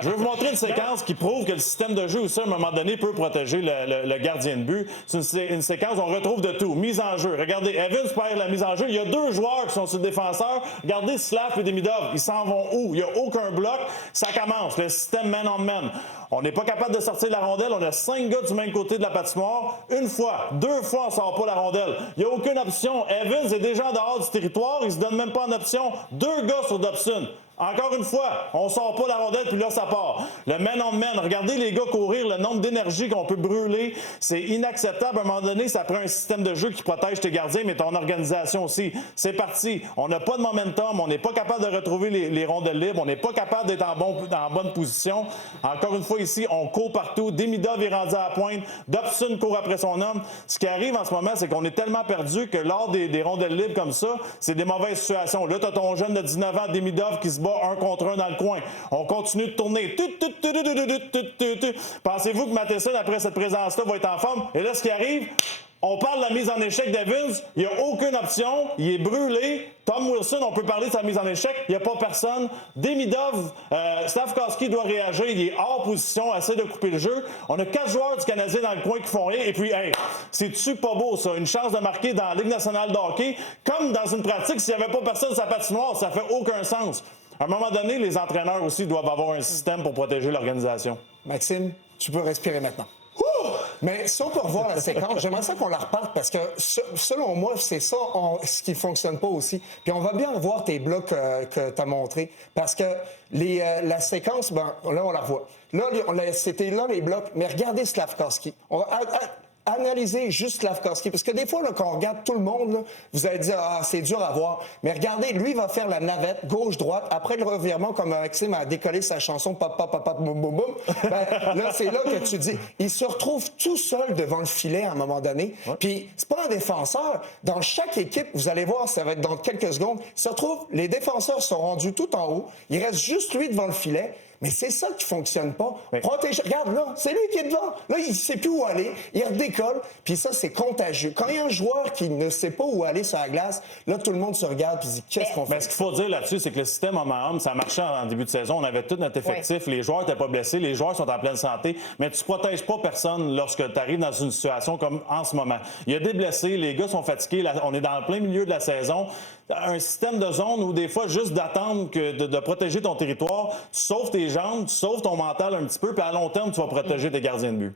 Je vais vous montrer une séquence qui prouve que le système de jeu aussi, à un moment donné, peut protéger le gardien de but. C'est une séquence où on retrouve de tout. Mise en jeu. Regardez, Evans perd la mise en jeu. Il y a deux joueurs qui sont sur le défenseur. Regardez Slav et Demidov. Ils s'en vont où? Il n'y a aucun bloc. Ça commence. Le système man-on-man. On n'est pas capable de sortir de la rondelle. On a 5 gars du même côté de la patinoire. Une fois, deux fois, on ne sort pas la rondelle. Il n'y a aucune option. Evans est déjà en dehors du territoire. Il ne se donne même pas en option. Deux gars sur Dobson. Encore une fois, on sort pas la rondelle, puis là, ça part. Le man-on-man, regardez les gars courir, le nombre d'énergie qu'on peut brûler, c'est inacceptable. À un moment donné, ça prend un système de jeu qui protège tes gardiens, mais ton organisation aussi. C'est parti. On n'a pas de momentum, on n'est pas capable de retrouver les rondelles libres, on n'est pas capable d'être en bonne position. Encore une fois, ici, on court partout. Demidov est rendu à la pointe. Dobson court après son homme. Ce qui arrive en ce moment, c'est qu'on est tellement perdu que lors des rondelles libres comme ça, c'est des mauvaises situations. Là, tu as ton jeune de 19 ans, Demidov, qui se bat un contre un dans le coin. On continue de tourner. Pensez-vous que Matheson, après cette présence-là, va être en forme? Et là, ce qui arrive, on parle de la mise en échec d'Evans. Il n'y a aucune option. Il est brûlé. Tom Wilson, on peut parler de sa mise en échec. Il n'y a pas personne. Demidov, Slavkovski doit réagir. Il est hors position, essaie de couper le jeu. On a 4 joueurs du Canadien dans le coin qui font rien. Et puis, hey, c'est-tu pas beau, ça? Une chance de marquer dans la Ligue nationale de hockey. Comme dans une pratique, s'il n'y avait pas personne sur sa patinoire, ça fait aucun sens. À un moment donné, les entraîneurs aussi doivent avoir un système pour protéger l'organisation. Maxime, tu peux respirer maintenant. Mais si on peut revoir la séquence, j'aimerais ça qu'on la reparte parce que, selon moi, c'est ça ce qui ne fonctionne pas aussi. Puis on va bien revoir tes blocs que tu as montrés parce que la séquence, ben, là, on la revoit. Là, c'était là les blocs, mais regardez Slavkovski. On va analyser juste Slavkovski. Parce que des fois, là, quand on regarde tout le monde, là, vous allez dire « Ah, c'est dur à voir ». Mais regardez, lui, il va faire la navette gauche-droite. Après le revirement, comme Maxime a décollé sa chanson « Pop, pop, pop, pop, boum, boum, boum », ben, là, c'est là que tu dis, il se retrouve tout seul devant le filet à un moment donné. Ouais. Puis, c'est pas un défenseur. Dans chaque équipe, vous allez voir, ça va être dans quelques secondes, il se retrouve, les défenseurs sont rendus tout en haut. Il reste juste lui devant le filet. Mais c'est ça qui fonctionne pas. Oui. Protège. Regarde là, c'est lui qui est devant. Là, il sait plus où aller. Il redécolle. Puis ça, c'est contagieux. Quand il y a un joueur qui ne sait pas où aller sur la glace, là, tout le monde se regarde et dit qu'est-ce qu'on fait. Mais ce qu'il faut dire là-dessus, c'est que le système homme-à-homme, ça marchait en début de saison. On avait tout notre effectif. Oui. Les joueurs n'étaient pas blessés. Les joueurs sont en pleine santé. Mais tu ne protèges pas personne lorsque tu arrives dans une situation comme en ce moment. Il y a des blessés. Les gars sont fatigués. On est dans le plein milieu de la saison. Un système de zone où des fois, juste d'attendre de protéger ton territoire, tu sauves tes jambes, tu sauves ton mental un petit peu, puis à long terme, tu vas protéger tes gardiens de but.